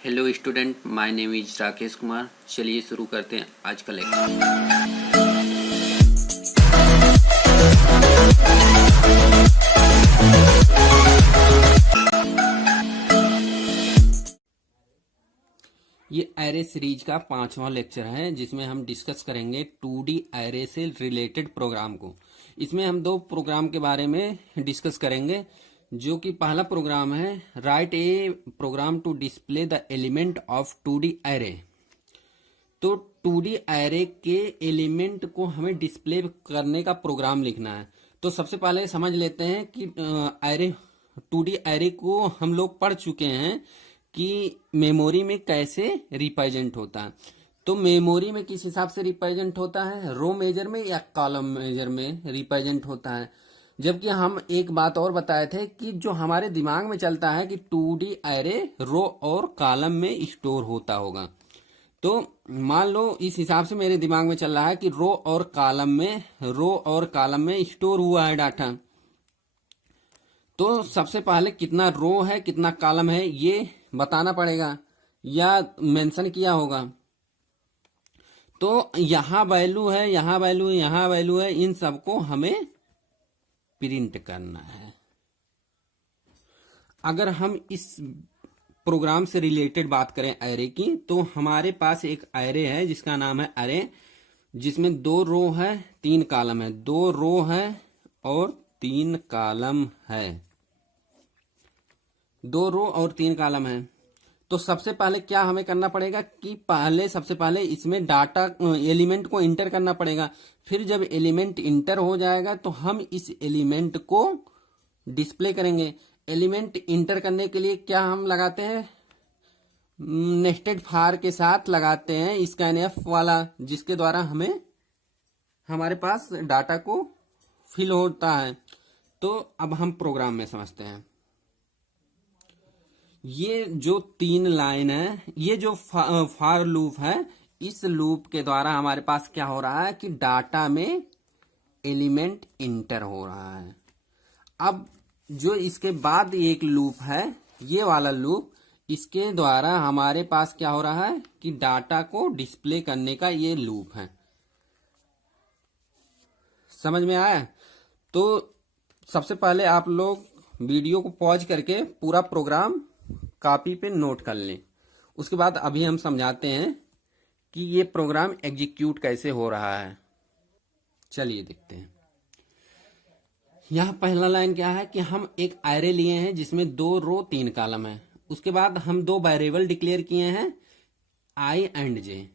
Hello student, my name is Rakesh Kumar. चलिए शुरू करते हैं आज का लेक्चर। ये एरे सीरीज का 5वां लेक्चर है जिसमें हम डिस्कस करेंगे 2D एरे से रिलेटेड प्रोग्राम को। इसमें हम दो प्रोग्राम के बारे में डिस्कस करेंगे, जो कि पहला प्रोग्राम है write a program to display the element of 2D array. तो 2D एरे के एलिमेंट को हमें डिस्प्ले करने का प्रोग्राम लिखना है। तो सबसे पहले समझ लेते हैं कि एरे 2D एरे को हम लोग पढ़ चुके हैं कि मेमोरी में कैसे रिप्रेजेंट होता है। तो मेमोरी में किस हिसाब से रिप्रेजेंट होता है, रो मेजर में या कॉलम मेजर में रिप्रेजेंट होता है। जबकि हम एक बात और बताए थे कि जो हमारे दिमाग में चलता है कि 2D एरे रो और कॉलम में स्टोर होता होगा। तो मान लो इस हिसाब से मेरे दिमाग में चल रहा है कि रो और कॉलम में स्टोर हुआ है डाटा। तो सबसे पहले कितना रो है कितना कॉलम है ये बताना पड़ेगा या मेंशन किया होगा। तो यहां वैल्यू है, यहां वैल्यू, यहां वैल्यू है, इन सबको हमें प्रिंट करना है। अगर हम इस प्रोग्राम से रिलेटेड बात करें एरे की, तो हमारे पास एक एरे है जिसका नाम है एरे, जिसमें 2 रो है 3 कॉलम है। 2 रो है और 3 कॉलम है। 2 रो और 3 कॉलम है। तो सबसे पहले क्या हमें करना पड़ेगा कि सबसे पहले इसमें डाटा एलिमेंट को इंटर करना पड़ेगा। फिर जब एलिमेंट इंटर हो जाएगा तो हम इस एलिमेंट को डिस्प्ले करेंगे। एलिमेंट इंटर करने के लिए क्या हम लगाते हैं, नेस्टेड फॉर के साथ लगाते हैं स्कैनएफ वाला, जिसके द्वारा हमें हमारे पास डाटा को फिल होता है। तो अब हम प्रोग्राम में समझते हैं। ये जो 3 लाइन है, ये जो फॉर लूप है, इस लूप के द्वारा हमारे पास क्या हो रहा है कि डाटा में एलिमेंट इंटर हो रहा है। अब जो इसके बाद एक लूप है, ये वाला लूप, इसके द्वारा हमारे पास क्या हो रहा है कि डाटा को डिस्प्ले करने का ये लूप है। समझ में आया? तो सबसे पहले आप लोग वीडियो को पॉज करके पूरा प्रोग्राम कॉपी पे नोट कर लें। उसके बाद अभी हम समझाते हैं कि ये प्रोग्राम एग्जीक्यूट कैसे हो रहा है। चलिए देखते हैं। यहां पहला लाइन क्या है कि हम एक एरे लिए हैं जिसमें 2 रो 3 कॉलम है। उसके बाद हम 2 वेरिएबल डिक्लेयर किए हैं आई एंड जे।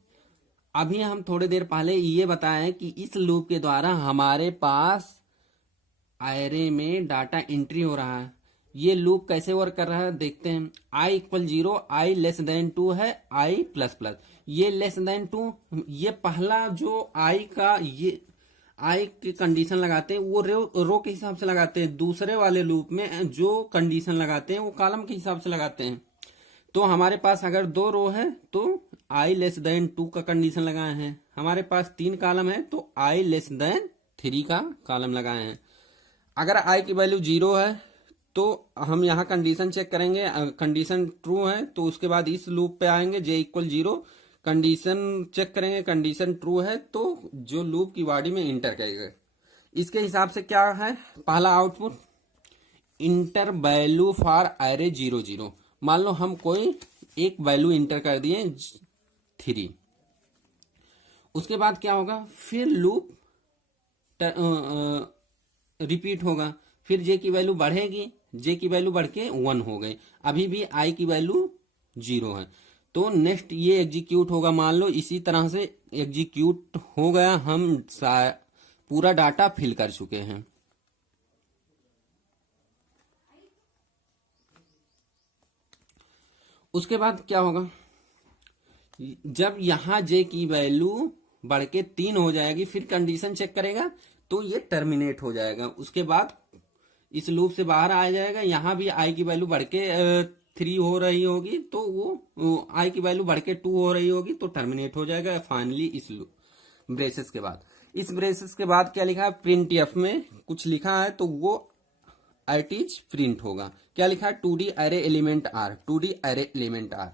अभी हम थोड़ी देर पहले ये बताया कि इस लूप के द्वारा हमारे पास एरे में डाटा एंट्री हो रहा है। ये लूप कैसे वर्क कर रहा है देखते हैं। i = 0, i <2 है, i ++। ये <2, ये पहला जो i का ये i की कंडीशन लगाते हैं वो रो के हिसाब से लगाते हैं। दूसरे वाले लूप में जो कंडीशन लगाते हैं वो कॉलम के हिसाब से लगाते हैं। तो हमारे पास अगर 2 रो है तो i <2 का कंडीशन लगाए हैं। हमारे पास 3 कॉलम है तो i <3 का कॉलम लगाए हैं। अगर i की वैल्यू 0 है तो हम यहाँ कंडीशन चेक करेंगे। कंडीशन ट्रू है तो उसके बाद इस लूप पे आएंगे, j = 0, कंडीशन चेक करेंगे, कंडीशन ट्रू है तो जो लूप की बॉडी में इंटर करेगा। इसके हिसाब से क्या है, पहला output inter value for array 0 0। मान लो हम कोई एक वैल्यू इंटर कर दिए 3। उसके बाद क्या होगा, फिर लूप रिपीट होगा। फिर जे की वैल्यू बढ़ेगी, जे की वैल्यू बढ़ के 1 हो गई। अभी भी आई की वैल्यू 0 है तो नेक्स्ट ये एग्जीक्यूट होगा। मान लो इसी तरह से एग्जीक्यूट हो गया, हम पूरा डाटा फिल कर चुके हैं। उसके बाद क्या होगा, जब यहां जे की वैल्यू बढ़ के 3 हो जाएगी, फिर कंडीशन चेक करेगा तो ये टर्मिनेट हो जाएगा। उसके बाद इस लूप से बाहर आ जाएगा। यहां भी i की वैल्यू बढ़ के 3 हो रही होगी तो वो i की वैल्यू बढ़ के 2 हो रही होगी तो टर्मिनेट हो जाएगा। फाइनली इस ब्रेसेस के बाद, इस ब्रेसेस के बाद क्या लिखा है, printf में कुछ लिखा है तो वो इट इज प्रिंट होगा। क्या लिखा है, 2D array element are, 2D array element are.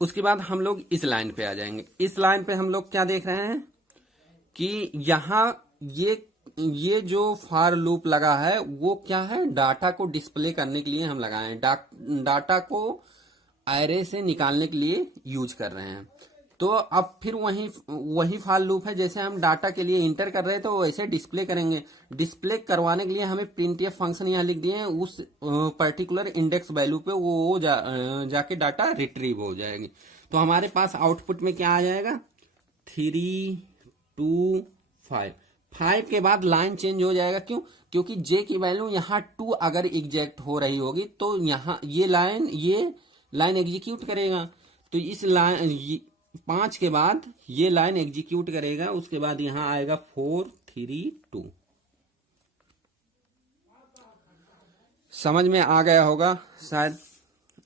उसके बाद हम लोग इस लाइन पे आ जाएंगे। इस लाइन पे हम लोग क्या देख रहे हैं कि यहाँ ये जो फॉर लूप लगा है वो क्या है, डाटा को डिस्प्ले करने के लिए हम लगाए हैं, डाटा को एरे से निकालने के लिए यूज कर रहे हैं। तो अब फिर वही फॉर लूप है, जैसे हम डाटा के लिए इंटर कर रहे थे तो वैसे डिस्प्ले करेंगे। डिस्प्ले करवाने के लिए हमें printf फंक्शन यहाँ लिख दिए हैं, उस पर्टिकुलर इंडेक्स वैल्यू पे वो जाके डाटा रिट्रीव हो जाएगी। तो हमारे पास आउटपुट में क्या आ जाएगा, 3 2 5। 5 के बाद लाइन चेंज हो जाएगा, क्यों, क्योंकि जे की वैल्यू यहाँ 2 अगर एग्जैक्ट हो रही होगी तो यहाँ ये लाइन एग्जीक्यूट करेगा। तो इस लाइन 5 के बाद ये लाइन एग्जीक्यूट करेगा, उसके बाद यहाँ आएगा 4 3 2। समझ में आ गया होगा शायद।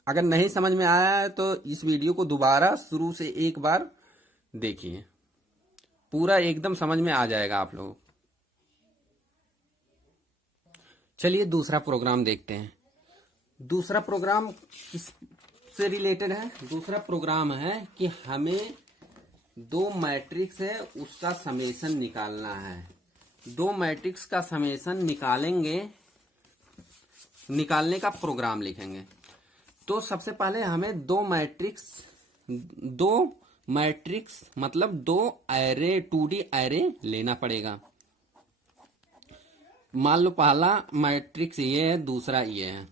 अगर नहीं समझ में आया है तो इस वीडियो को दोबारा शुरू से एक बार देखिए, पूरा एकदम समझ में आ जाएगा आप लोगों। चलिए दूसरा प्रोग्राम देखते हैं। दूसरा प्रोग्राम किस से रिलेटेड है? दूसरा प्रोग्राम है कि हमें 2 मैट्रिक्स है उसका समेशन निकालना है। 2 मैट्रिक्स का समेशन निकालने का प्रोग्राम लिखेंगे। तो सबसे पहले हमें 2 मैट्रिक्स मतलब 2 एरे 2D एरे लेना पड़ेगा। मान लो पहला मैट्रिक्स ये है, दूसरा ये है।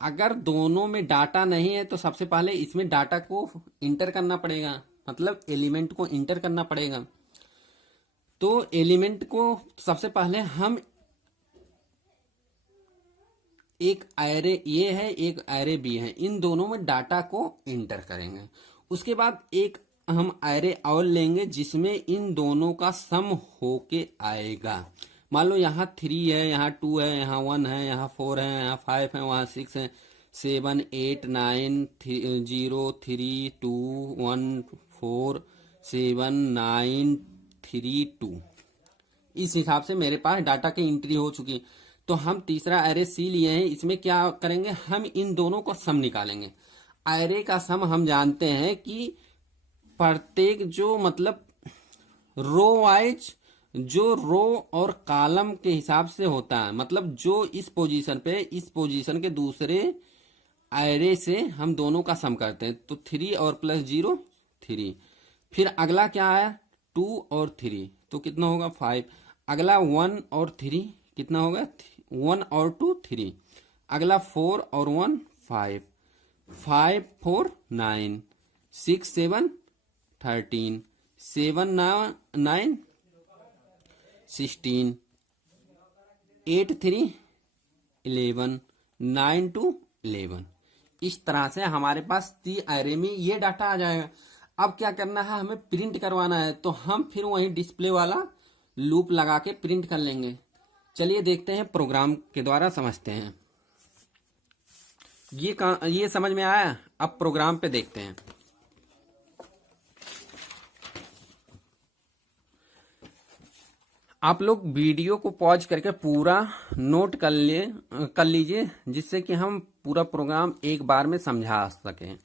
अगर दोनों में डाटा नहीं है तो सबसे पहले इसमें डाटा को इंटर करना पड़ेगा, मतलब एलिमेंट को इंटर करना पड़ेगा। तो एलिमेंट को सबसे पहले हम एक एरे ए है एक एरे बी है, इन दोनों में डाटा को इंटर करेंगे। उसके बाद एक हम एरे और लेंगे जिसमें इन दोनों का सम होके आएगा। मान लो यहाँ 3 है, यहाँ 2 है, यहाँ 1 है, यहाँ 4 है, यहाँ 5 है, वहाँ 6 है, 7 8 9 0 3 2 1 4 7 9 3 2। इस हिसाब से मेरे पास डाटा की एंट्री हो चुकी। तो हम तीसरा एरे सी लिए हैं, इसमें क्या करेंगे, हम इन दोनों का सम निकालेंगे। एरे का सम हम जानते हैं कि प्रत्येक जो मतलब रो वाइज जो रो और कॉलम के हिसाब से होता है, मतलब जो इस पोजीशन पे इस पोजीशन के दूसरे एरे से हम दोनों का सम करते हैं। तो 3 और प्लस 0 3। फिर अगला क्या है, 2 और 3, तो कितना होगा 5। अगला 1 और 3 कितना होगा, 1 और 2 3। अगला 4 और 1 5, 5 4 9, 6 7 13, 7 9 16, 8 3 11, 9 2 11। इस तरह से हमारे पास 3 एरे में ये डाटा आ जाएगा। अब क्या करना है, हमें प्रिंट करवाना है, तो हम फिर वही डिस्प्ले वाला लूप लगा के प्रिंट कर लेंगे। चलिए देखते हैं, प्रोग्राम के द्वारा समझते हैं। ये समझ में आया। अब प्रोग्राम पे देखते हैं। आप लोग वीडियो को पॉज करके पूरा नोट कर लीजिए, जिससे कि हम पूरा प्रोग्राम एक बार में समझा सकें।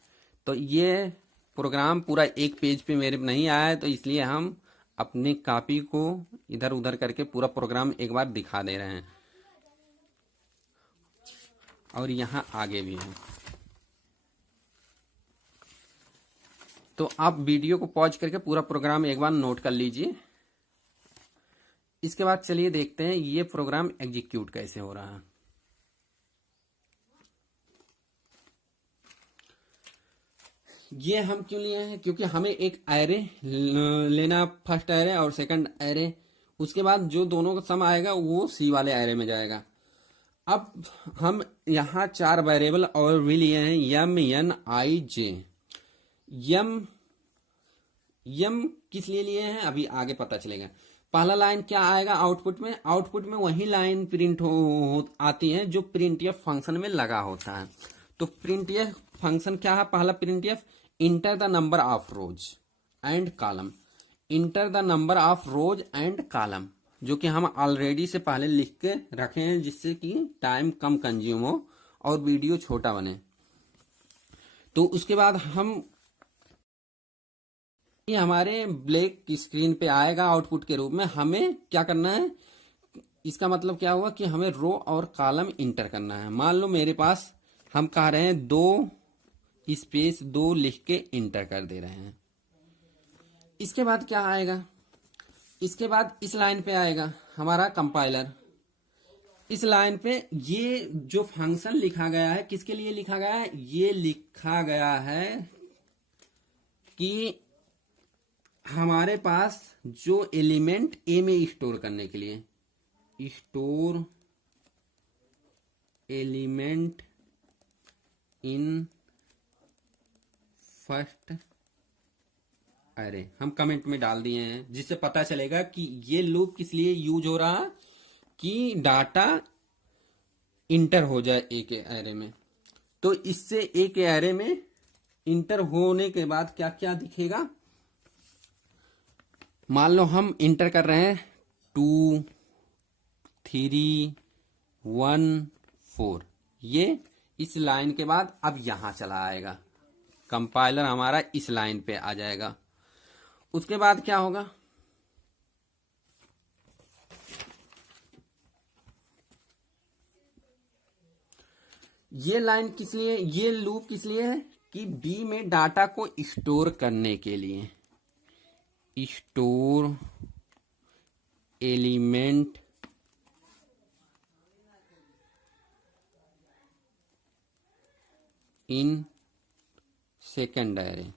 तो ये प्रोग्राम पूरा एक पेज पे मेरे नहीं आया है, तो इसलिए हम अपनी कॉपी को इधर उधर करके पूरा प्रोग्राम एक बार दिखा दे रहे हैं। और यहाँ आगे भी है। तो आप वीडियो को पॉज करके पूरा प्रोग्राम एक बार नोट कर लीजिए। इसके बाद चलिए देखते हैं ये प्रोग्राम एग्जीक्यूट कैसे हो रहा है। ये हम क्यों लिए हैं, क्योंकि हमें एक एरे लेना, फर्स्ट एरे और सेकंड एरे। उसके बाद जो दोनों का सम आएगा वो सी वाले एरे में जाएगा। अब हम यहाँ 4 वेरिएबल और भी लिए हैं, यम एन आई जे। यम किस लिए लिए हैं अभी आगे पता चलेगा। पहला लाइन क्या आएगा आउटपुट में, आउटपुट में वही लाइन प्रिंट आती है जो प्रिंटफ फंक्शन में लगा होता है। तो प्रिंटफ फंक्शन क्या है, पहला printf enter the number of rose and column. Enter the number of rose and column, जो कि हम ऑलरेडी से पहले लिख के रखे हैं, जिससे कि टाइम कम कंज्यूम हो और वीडियो छोटा बने। तो उसके बाद हम ये हमारे ब्लैक स्क्रीन पे आएगा आउटपुट के रूप में। हमें क्या करना है, इसका मतलब क्या हुआ कि हमें रो और कॉलम इंटर करना है। मान लो मेरे पास, हम कह रहे हैं 2 लिख के इंटर कर दे रहे हैं। इसके बाद क्या आएगा, इसके बाद इस लाइन पे आएगा हमारा कंपाइलर। इस लाइन पे ये जो फंक्शन लिखा गया है, किसके लिए लिखा गया है, ये लिखा गया है कि हमारे पास जो एलिमेंट ए में स्टोर करने के लिए, स्टोर एलिमेंट इन फर्स्ट अरे, हम कमेंट में डाल दिए हैं जिससे पता चलेगा कि ये लूप किस लिए यूज हो रहा है, कि डाटा इंटर हो जाए एक एरे में। तो इससे एक एरे में इंटर होने के बाद क्या क्या दिखेगा, मान लो हम इंटर कर रहे हैं 2 3 1 4, ये इस लाइन के बाद अब यहां चला आएगा, कंपाइलर हमारा इस लाइन पे आ जाएगा। उसके बाद क्या होगा, ये लाइन किस लिए, ये लूप किस लिए है कि बी में डाटा को स्टोर करने के लिए, store element in second array.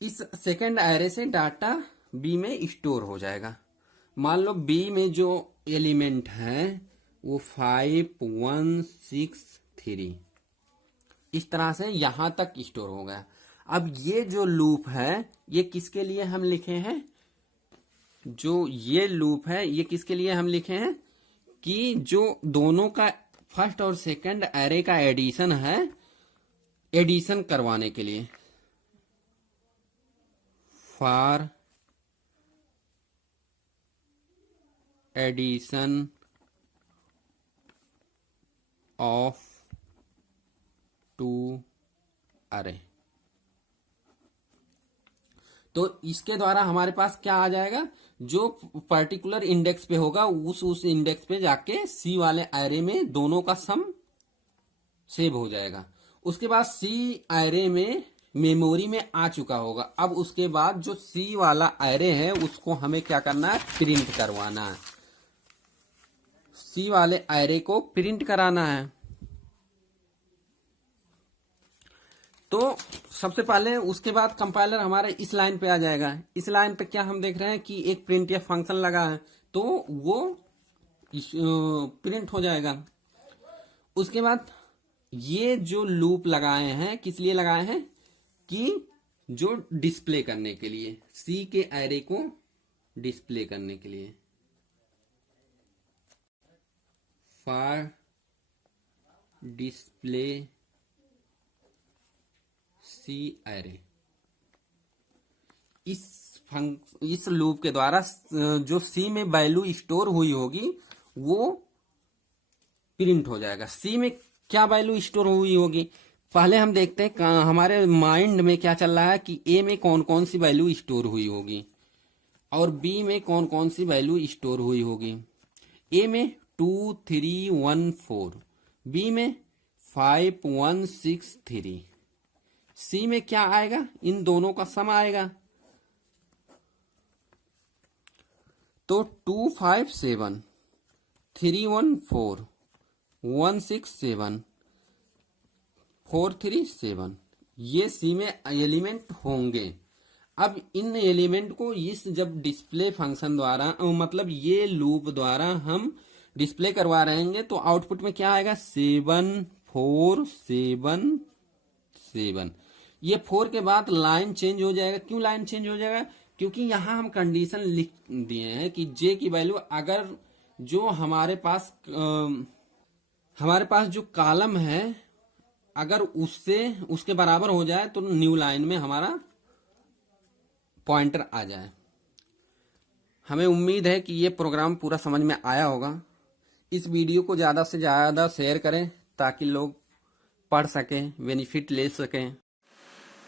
इस सेकेंड एरे से डाटा बी में स्टोर हो जाएगा। मान लो बी में जो एलिमेंट है वो 5 1 6 3, इस तरह से यहां तक स्टोर हो गया। अब ये जो लूप है ये किसके लिए हम लिखे हैं, जो ये लूप है ये किसके लिए हम लिखे हैं कि जो दोनों का फर्स्ट और सेकंड एरे का एडिशन है, एडिशन करवाने के लिए, फॉर एडिशन ऑफ 2 अरे। तो इसके द्वारा हमारे पास क्या आ जाएगा, जो पर्टिकुलर इंडेक्स पे होगा उस इंडेक्स पे जाके सी वाले एरे में दोनों का सम सेव हो जाएगा। उसके बाद सी एरे में मेमोरी में आ चुका होगा। अब उसके बाद जो सी वाला एरे है उसको हमें क्या करना है, प्रिंट करवाना है। सी वाले एरे को प्रिंट कराना है। तो सबसे पहले उसके बाद कंपाइलर हमारे इस लाइन पे आ जाएगा। इस लाइन पे क्या हम देख रहे हैं कि एक प्रिंट या फंक्शन लगा है, तो वो प्रिंट हो जाएगा। उसके बाद ये जो लूप लगाए हैं किस लिए लगाए हैं, कि जो डिस्प्ले करने के लिए, सी के एरे को डिस्प्ले करने के लिए, फॉर डिस्प्ले सी एरे। इस लूप के द्वारा जो सी में वैल्यू स्टोर हुई होगी वो प्रिंट हो जाएगा। सी में क्या वैल्यू स्टोर हुई होगी, पहले हम देखते हैं हमारे माइंड में क्या चल रहा है कि ए में कौन कौन सी वैल्यू स्टोर हुई होगी और बी में कौन कौन सी वैल्यू स्टोर हुई होगी। ए में 2 3 1 4, बी में 5 1 6 3, सी में क्या आएगा, इन दोनों का सम आएगा। तो 2 5 7 3 1 4 1 6 7 4 3 7, ये सी में एलिमेंट होंगे। अब इन एलिमेंट को इस जब डिस्प्ले फंक्शन द्वारा मतलब ये लूप द्वारा हम डिस्प्ले करवा रहेंगे तो आउटपुट में क्या आएगा, 7 4 7 7। ये 4 के बाद लाइन चेंज हो जाएगा। क्यों लाइन चेंज हो जाएगा, क्योंकि यहां हम कंडीशन लिख दिए हैं कि जे की वैल्यू अगर जो हमारे पास जो कॉलम है अगर उसके बराबर हो जाए तो न्यू लाइन में हमारा पॉइंटर आ जाए। हमें उम्मीद है कि ये प्रोग्राम पूरा समझ में आया होगा। इस वीडियो को ज़्यादा से ज़्यादा शेयर करें ताकि लोग पढ़ सकें, बेनिफिट ले सकें।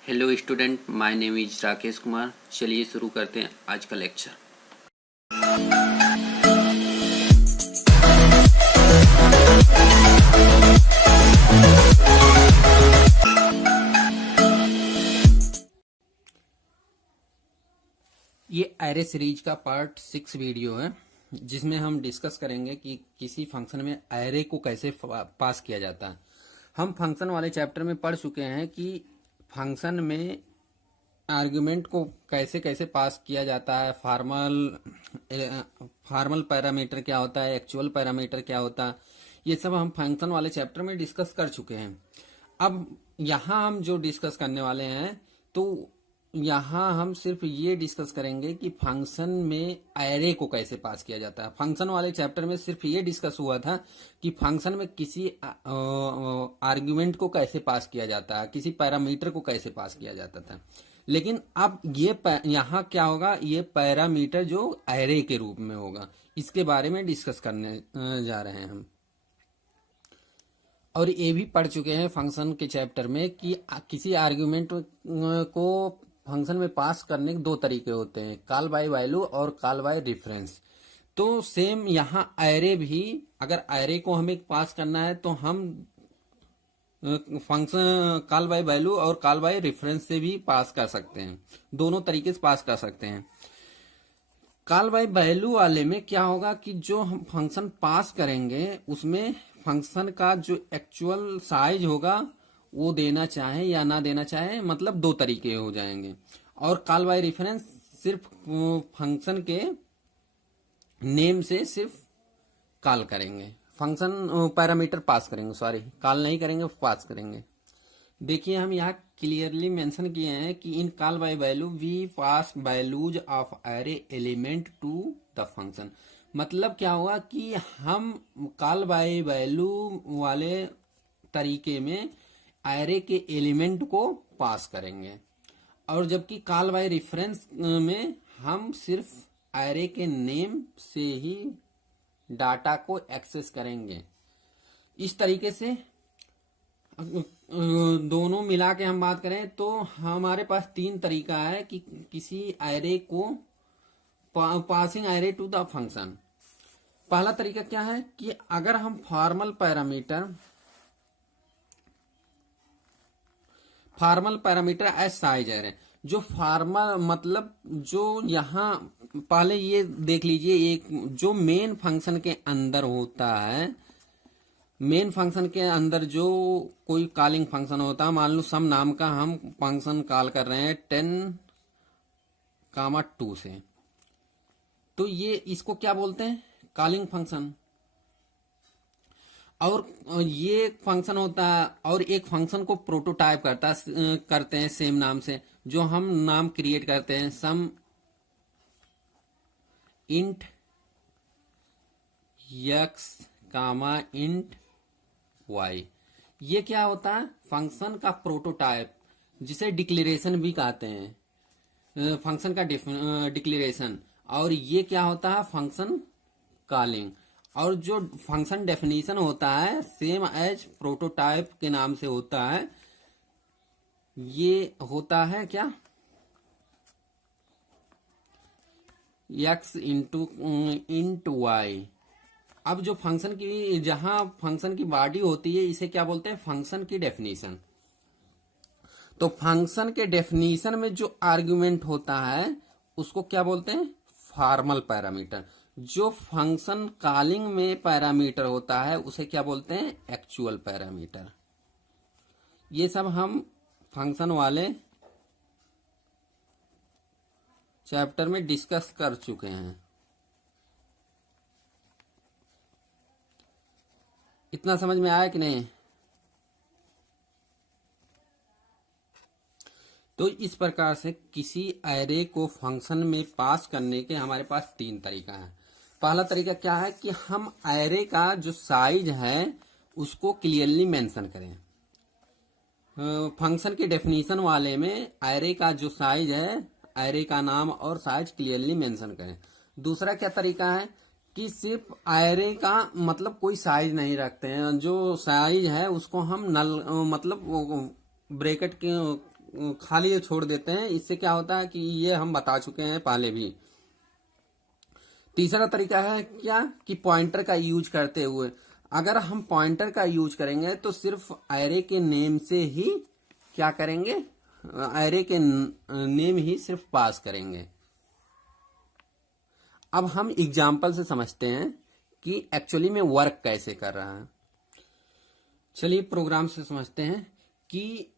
Hello student, my name is Rakesh Kumar. चलिए शुरू करते हैं आज का लेक्चर। ये एरे सीरीज का पार्ट 6 वीडियो है, जिसमें हम डिस्कस करेंगे कि किसी फंक्शन में एरे को कैसे पास किया जाता है। हम फंक्शन वाले चैप्टर में पढ़ चुके हैं कि फंक्शन में आर्गुमेंट को कैसे कैसे पास किया जाता है, फॉर्मल पैरामीटर क्या होता है, एक्चुअल पैरामीटर क्या होता है, ये सब हम फंक्शन वाले चैप्टर में डिस्कस कर चुके हैं। अब यहाँ हम जो डिस्कस करने वाले हैं, तो यहाँ हम सिर्फ ये डिस्कस करेंगे कि फंक्शन में एरे को कैसे पास किया जाता है। फंक्शन वाले चैप्टर में सिर्फ ये डिस्कस हुआ था कि फंक्शन में किसी आर्गुमेंट को कैसे पास किया जाता है, किसी पैरामीटर को कैसे पास किया जाता था। लेकिन अब ये यहाँ क्या होगा, ये पैरामीटर जो एरे के रूप में होगा, इसके बारे में डिस्कस करने जा रहे हैं हम। और ये भी पढ़ चुके हैं फंक्शन के चैप्टर में कि किसी आर्गुमेंट को फंक्शन में पास करने के दो तरीके होते हैं, कॉल बाय वैल्यू और कॉल बाय रेफरेंस। तो सेम यहाँ एरे भी, अगर एरे को हमें पास करना है तो हम फंक्शन कॉल बाय वैल्यू और कॉल बाय रेफरेंस से भी पास कर सकते हैं, दोनों तरीके से पास कर सकते हैं। कॉल बाय वैल्यू वाले में क्या होगा कि जो हम फंक्शन पास करेंगे उसमें फंक्शन का जो एक्चुअल साइज होगा वो देना चाहे या ना देना चाहे, मतलब दो तरीके हो जाएंगे। और कॉल बाय रेफरेंस सिर्फ फंक्शन के नेम से सिर्फ कॉल करेंगे, फंक्शन पैरामीटर पास करेंगे, सॉरी कॉल नहीं करेंगे, पास करेंगे। देखिए हम यहाँ क्लियरली मेंशन किए हैं कि in call by value we pass values of array element to the function. मतलब क्या होगा कि हम कॉल बाय वैल्यू वाले तरीके में एरे के एलिमेंट को पास करेंगे, और जबकि कॉल बाय रेफरेंस में हम सिर्फ एरे के नेम से ही डाटा को एक्सेस करेंगे। इस तरीके से दोनों मिला के हम बात करें तो हमारे पास तीन तरीका है कि किसी एरे को passing array to the function. पहला तरीका क्या है कि अगर हम formal parameter as size array, जो फॉर्मल मतलब जो यहाँ पहले ये देख लीजिए, एक जो मेन फंक्शन के अंदर होता है, मेन फंक्शन के अंदर जो कोई कॉलिंग फंक्शन होता है, मान लो सम नाम का हम फंक्शन कॉल कर रहे हैं 10,2 से, तो ये इसको क्या बोलते हैं, कॉलिंग फंक्शन। और ये फंक्शन होता है, और एक फंक्शन को प्रोटोटाइप करते हैं सेम नाम से, जो हम नाम क्रिएट करते हैं, सम इंट x कामा इंट y। ये क्या होता है, फंक्शन का प्रोटोटाइप, जिसे डिक्लेरेशन भी कहते हैं, फंक्शन का डिक्लेरेशन। और ये क्या होता है, फंक्शन कॉलिंग। और जो फंक्शन डेफिनेशन होता है सेम एज प्रोटोटाइप के नाम से होता है, ये होता है क्या, x इंटू y। अब जो फंक्शन की, जहां फंक्शन की बॉडी होती है, इसे क्या बोलते हैं, फंक्शन की डेफिनेशन। तो फंक्शन के डेफिनेशन में जो आर्गुमेंट होता है उसको क्या बोलते हैं, फॉर्मल पैरामीटर। जो फंक्शन कॉलिंग में पैरामीटर होता है उसे क्या बोलते हैं, एक्चुअल पैरामीटर। ये सब हम फंक्शन वाले चैप्टर में डिस्कस कर चुके हैं। इतना समझ में आया कि नहीं? तो इस प्रकार से किसी एरे को फंक्शन में पास करने के हमारे पास तीन तरीका है। पहला तरीका क्या है कि हम एरे का जो साइज है उसको क्लियरली मेंशन करें। फंक्शन के डेफिनेशन वाले में एरे का जो साइज है, एरे का नाम और साइज क्लियरली मेंशन करें। दूसरा क्या तरीका है कि सिर्फ एरे का मतलब कोई साइज नहीं रखते हैं, जो साइज है उसको हम नल मतलब ब्रैकेट के खाली छोड़ देते हैं। इससे क्या होता है कि ये हम बता चुके हैं पहले भी। तीसरा तरीका है क्या कि पॉइंटर का यूज करते हुए, अगर हम पॉइंटर का यूज करेंगे तो सिर्फ एरे के नेम से ही क्या करेंगे, एरे के नेम ही सिर्फ पास करेंगे। अब हम एग्जाम्पल से समझते हैं कि एक्चुअली में वर्क कैसे कर रहा है। चलिए प्रोग्राम से समझते हैं कि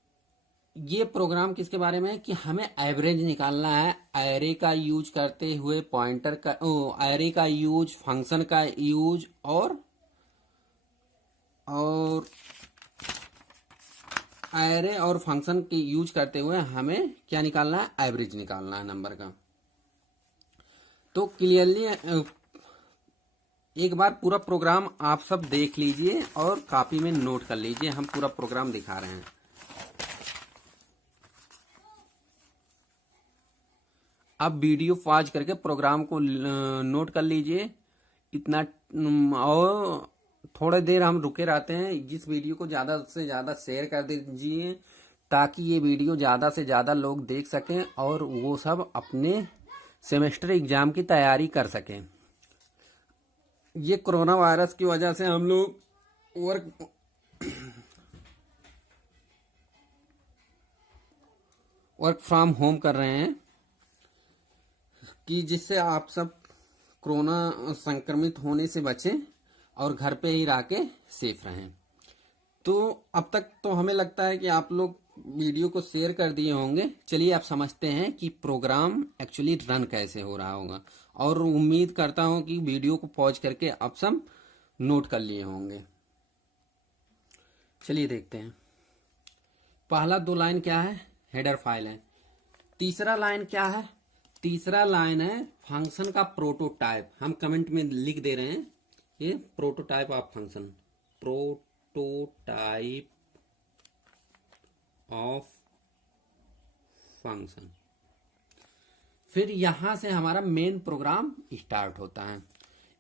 ये प्रोग्राम किसके बारे में है कि हमें एवरेज निकालना है एरे का यूज करते हुए, पॉइंटर का एरे का यूज, फंक्शन का यूज और एरे और फंक्शन के यूज करते हुए हमें क्या निकालना है, एवरेज निकालना है नंबर का। तो क्लियरली एक बार पूरा प्रोग्राम आप सब देख लीजिए और कॉपी में नोट कर लीजिए। हम पूरा प्रोग्राम दिखा रहे हैं। अब वीडियो पॉज करके प्रोग्राम को नोट कर लीजिए इतना, और थोड़ी देर हम रुके रहते हैं। जिस वीडियो को ज्यादा से ज्यादा शेयर कर दीजिए ताकि ये वीडियो ज्यादा से ज्यादा लोग देख सकें और वो सब अपने सेमेस्टर एग्जाम की तैयारी कर सकें। ये कोरोना वायरस की वजह से हम लोग वर्क फ्रॉम होम कर रहे हैं कि जिससे आप सब कोरोना संक्रमित होने से बचें और घर पे ही रह के सेफ रहें। तो अब तक तो हमें लगता है कि आप लोग वीडियो को शेयर कर दिए होंगे। चलिए आप समझते हैं कि प्रोग्राम एक्चुअली रन कैसे हो रहा होगा, और उम्मीद करता हूं कि वीडियो को पॉज करके आप सब नोट कर लिए होंगे। चलिए देखते हैं। पहला 2 लाइन क्या है, हेडर फाइल है। तीसरा लाइन क्या है, तीसरा लाइन है फंक्शन का प्रोटोटाइप। हम कमेंट में लिख दे रहे हैं ये prototype of function, prototype of function. फिर यहां से हमारा मेन प्रोग्राम स्टार्ट होता है।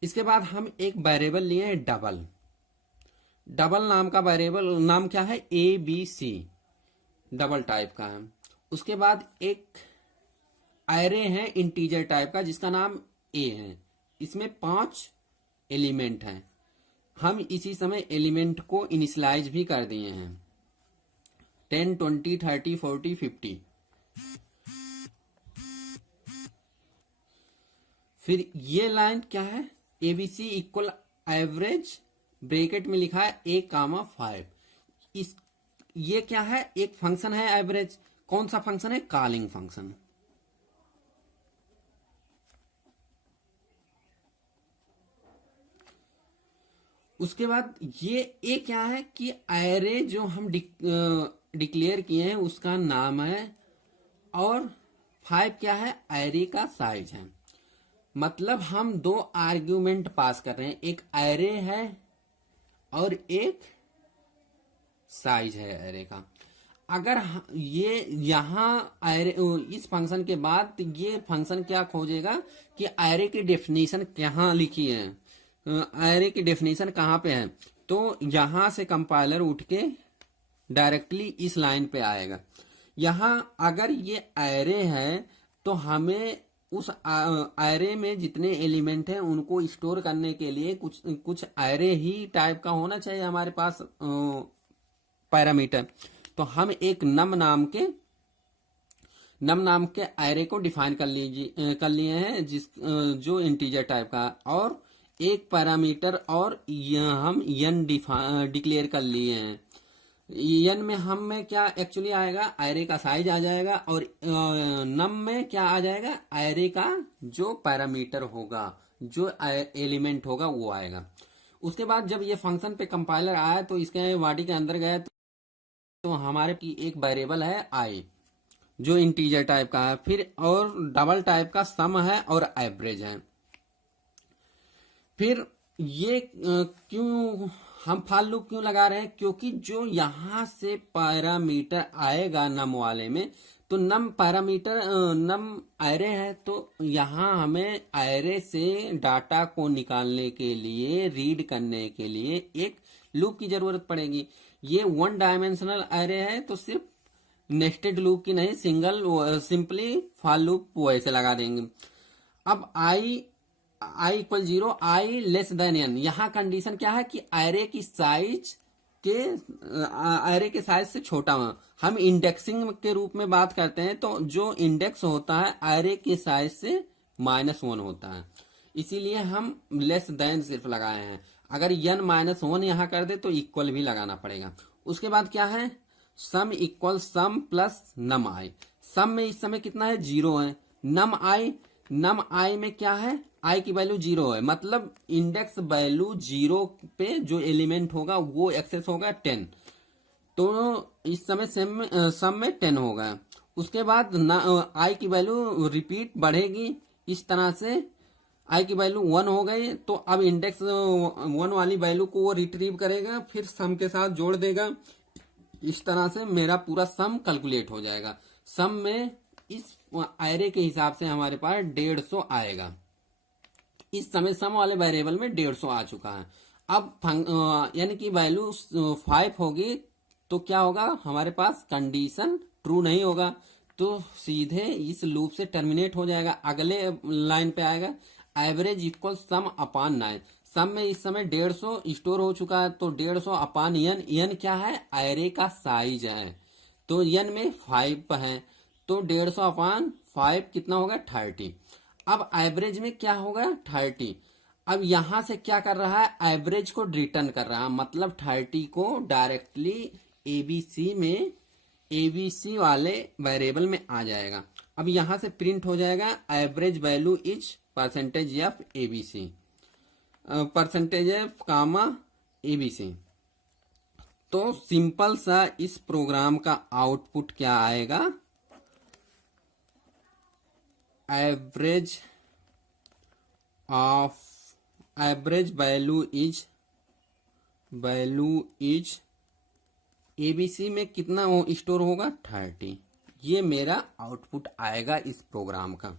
इसके बाद हम एक वेरिएबल लिए हैं डबल। डबल नाम का वेरिएबल नाम क्या है, ABC, डबल टाइप का है। उसके बाद एक एरे है इंटीजर टाइप का जिसका नाम A है। इसमें 5 एलिमेंट हैं। हम इसी समय एलिमेंट को इनिशियलाइज भी कर दिए हैं, 10, 20, 30, 40, 50। फिर ये लाइन क्या है, ABC इक्वल एवरेज, ब्रैकेट में लिखा है A, 5। ये क्या है, एक फंक्शन है एवरेज। कौन सा फंक्शन है, कॉलिंग फंक्शन। उसके बाद ये क्या है कि एरे जो हम डिक्लेयर किए हैं उसका नाम है, और 5 क्या है, एरे का साइज है। मतलब हम 2 आर्ग्यूमेंट पास कर रहे हैं, एक एरे है और एक साइज है एरे का। अगर ये यहां एरे, इस फंक्शन के बाद ये फंक्शन क्या खोजेगा कि एरे की डेफिनेशन कहाँ लिखी है, एरे की डेफिनेशन कहाँ पे है। तो यहां से कंपाइलर उठ के डायरेक्टली इस लाइन पे आएगा। यहां अगर ये एरे है तो हमें उस एरे में जितने एलिमेंट हैं उनको स्टोर करने के लिए कुछ एरे ही टाइप का होना चाहिए हमारे पास पैरामीटर। तो हम एक नम नाम के एरे को डिफाइन कर लिए हैं जो इंटीजर टाइप का, और एक पैरामीटर और हम n डिक्लेयर कर लिए हैं। n में हम में क्या एक्चुअली आएगा, एरे का साइज आ जाएगा, और नम में क्या आ जाएगा, एरे का जो पैरामीटर होगा, जो एलिमेंट होगा वो आएगा। उसके बाद जब ये फंक्शन पे कंपाइलर आया तो इसके बॉडी के अंदर गए तो हमारे की एक वेरिएबल है i जो इंटीजर टाइप का है। फिर और डबल टाइप का सम है और एवरेज है। फिर ये क्यों हम फाल लूप क्यों लगा रहे हैं, क्योंकि जो यहां से पैरामीटर आएगा नम वाले में तो नम पैरामीटर नम एरे है, तो यहाँ हमें एरे से डाटा को निकालने के लिए, रीड करने के लिए एक लूप की जरूरत पड़ेगी। ये वन डायमेंशनल एरे है, तो सिर्फ नेस्टेड लूप की नहीं, सिंपली फॉर लूप वैसे लगा देंगे। अब I equal 0, I less than n, यहाँ कंडीशन क्या है कि एरे की साइज से छोटा हो। हम इंडेक्सिंग के रूप में बात करते हैं, तो जो इंडेक्स होता है एरे के साइज से -1 होता है, इसीलिए हम लेस देन सिर्फ लगाए हैं। अगर n -1 यहाँ कर दे तो इक्वल भी लगाना पड़ेगा। उसके बाद क्या है, सम इक्वल सम प्लस नम आई। सम में इस समय कितना है, 0 है। नम आई में क्या है, आई की वैल्यू 0 है, मतलब इंडेक्स वैल्यू 0 पे जो एलिमेंट होगा वो एक्सेस होगा 10, तो इस समय सम में 10 होगा। उसके बाद आई की वैल्यू रिपीट बढ़ेगी इस तरह से, आई की वैल्यू 1 हो गई, तो अब इंडेक्स 1 वाली वैल्यू को वो रिट्रीव करेगा, फिर सम के साथ जोड़ देगा। इस तरह से मेरा पूरा सम कैलकुलेट हो जाएगा। सम में इस एरे के हिसाब से हमारे पास 150 आएगा। इस समय सम वाले वेरिएबल में 150 आ चुका है। अब यानी कि वैल्यू 5 होगी, तो क्या होगा, हमारे पास कंडीशन ट्रू नहीं होगा, तो सीधे इस लूप से टर्मिनेट हो जाएगा। अगले लाइन पे आएगा, एवरेज इक्वल सम अपॉन 9। सम में इस समय 150 स्टोर हो चुका है, तो 150 अपॉन n क्या है, एरे का साइज है, तो n में 5 है, तो 150 अपॉन 5 कितना होगा, 30। अब एवरेज में क्या होगा, 30। अब यहां से क्या कर रहा है, एवरेज को रिटर्न कर रहा है, मतलब 30 को डायरेक्टली एबीसी वाले वेरिएबल में आ जाएगा। अब यहां से प्रिंट हो जाएगा, average value is percentage of ABC, percentage of comma ABC. तो सिंपल सा इस प्रोग्राम का आउटपुट क्या आएगा, एवरेज वैल्यू इज एबीसी में कितना स्टोर होगा, 30। ये मेरा आउटपुट आएगा इस प्रोग्राम का।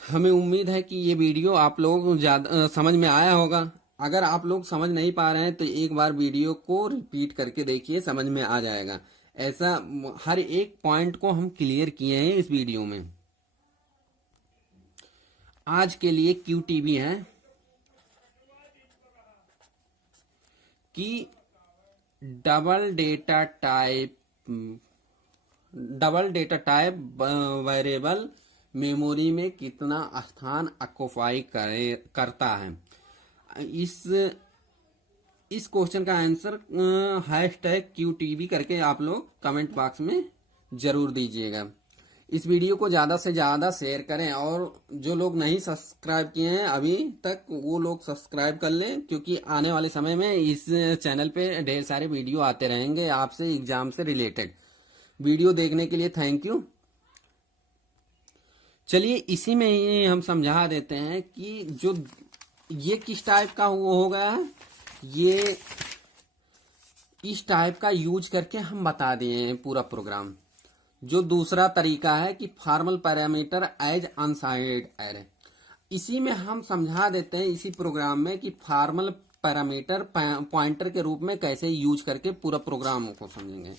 हमें उम्मीद है कि ये वीडियो आप लोग ज्यादा समझ में आया होगा। अगर आप लोग समझ नहीं पा रहे हैं तो एक बार वीडियो को रिपीट करके देखिए, समझ में आ जाएगा। ऐसा हर एक पॉइंट को हम क्लियर किए हैं इस वीडियो में। आज के लिए QTB है कि double data type variable memory में कितना स्थान ऑक्युपाई करता है। इस क्वेश्चन का आंसर #QTB करके आप लोग कमेंट बॉक्स में जरूर दीजिएगा। इस वीडियो को ज्यादा से ज्यादा शेयर करें, और जो लोग नहीं सब्सक्राइब किए हैं अभी तक वो लोग सब्सक्राइब कर लें, क्योंकि आने वाले समय में इस चैनल पे ढेर सारे वीडियो आते रहेंगे आपसे एग्जाम से रिलेटेड। वीडियो देखने के लिए थैंक यू। चलिए इसी में ही हम समझा देते हैं कि जो ये किस टाइप का वो हो गया है, ये इस टाइप का यूज करके हम बता दिए हैं पूरा प्रोग्राम। जो दूसरा तरीका है कि formal parameter as unsigned array, इसी में हम समझा देते हैं इसी प्रोग्राम में कि फॉर्मल पैरामीटर पॉइंटर के रूप में कैसे यूज करके पूरा प्रोग्राम को समझेंगे।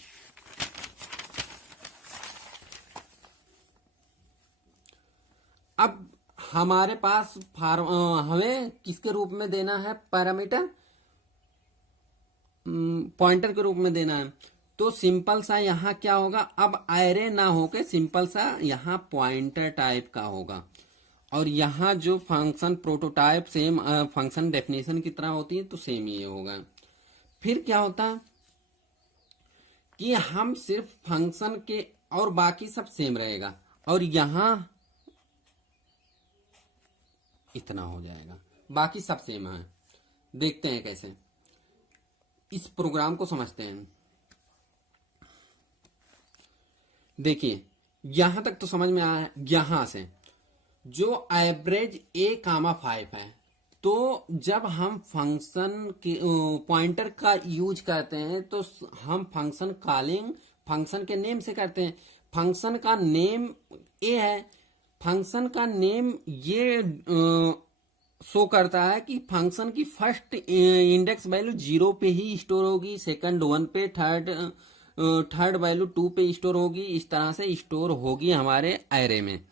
अब हमारे पास हमें किसके रूप में देना है, पैरामीटर पॉइंटर के रूप में देना है। तो सिंपल सा यहाँ क्या होगा, अब एरे ना होके सिंपल सा यहाँ पॉइंटर टाइप का होगा, और यहाँ जो function prototype same function definition की तरह होती है, तो सेम ये होगा। फिर क्या होता कि हम सिर्फ फंक्शन के, और बाकी सब सेम रहेगा, और यहाँ इतना हो जाएगा, बाकी सब सेम है। देखते हैं कैसे इस प्रोग्राम को समझते हैं। देखिए यहां तक तो समझ में आया है। यहां से जो एवरेज A,5 है, तो जब हम फंक्शन के पॉइंटर का यूज करते हैं तो हम फंक्शन कॉलिंग फंक्शन के नेम से करते हैं। फंक्शन का नेम ए है, फंक्शन का नेम ये शो करता है कि फंक्शन की फर्स्ट इंडेक्स वैल्यू 0 पे ही स्टोर होगी, सेकंड 1 पे, थर्ड वैल्यू 2 पे स्टोर होगी, इस तरह से स्टोर होगी हमारे एरे में।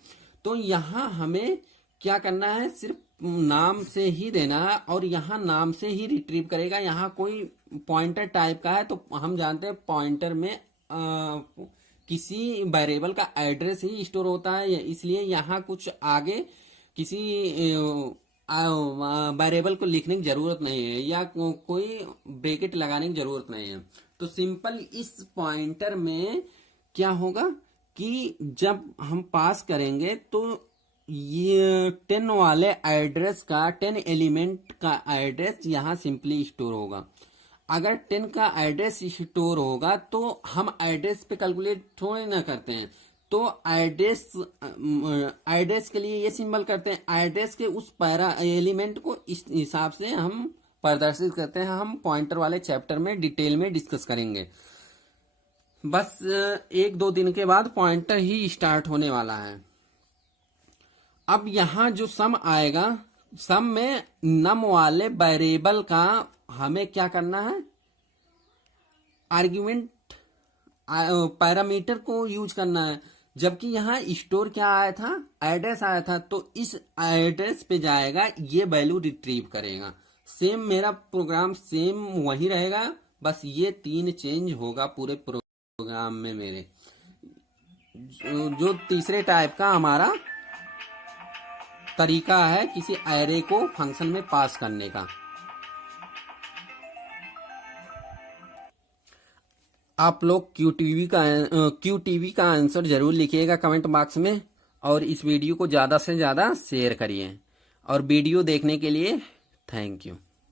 तो यहाँ हमें क्या करना है, सिर्फ नाम से ही देना है और यहाँ नाम से ही रिट्रीव करेगा। यहाँ कोई पॉइंटर टाइप का है तो हम जानते हैं पॉइंटर में किसी वेरिएबल का एड्रेस ही स्टोर होता है, इसलिए यहाँ कुछ आगे किसी वेरिएबल को लिखने की जरूरत नहीं है या कोई ब्रैकेट लगाने की जरूरत नहीं है। तो सिंपल इस पॉइंटर में क्या होगा कि जब हम पास करेंगे तो ये 10 वाले एड्रेस का 10 एलिमेंट का एड्रेस यहाँ सिंपली स्टोर होगा। अगर 10 का एड्रेस स्टोर होगा तो हम एड्रेस पे कैलकुलेट थोड़ी ना करते हैं, तो एड्रेस के लिए ये सिंबल करते हैं। एड्रेस के उस पैरा एलिमेंट को इस हिसाब से हम प्रदर्शित करते हैं। हम पॉइंटर वाले चैप्टर में डिटेल में डिस्कस करेंगे। बस 1-2 दिन के बाद पॉइंटर ही स्टार्ट होने वाला है। अब यहाँ जो सम आएगा, सम में नम वाले वेरिएबल का हमें क्या करना है, आर्ग्यूमेंट पैरामीटर को यूज करना है। जबकि यहाँ स्टोर क्या आया था, एड्रेस आया था, तो इस एड्रेस पे जाएगा, ये वैल्यू रिट्रीव करेगा। सेम मेरा प्रोग्राम सेम वही रहेगा, बस ये 3 चेंज होगा पूरे प्रोग्राम में मेरे। जो तीसरे टाइप का हमारा तरीका है किसी एरे को फंक्शन में पास करने का। आप लोग क्यूटीवी का आंसर जरूर लिखिएगा कमेंट बॉक्स में, और इस वीडियो को ज्यादा से ज्यादा शेयर करिए। और वीडियो देखने के लिए थैंक यू।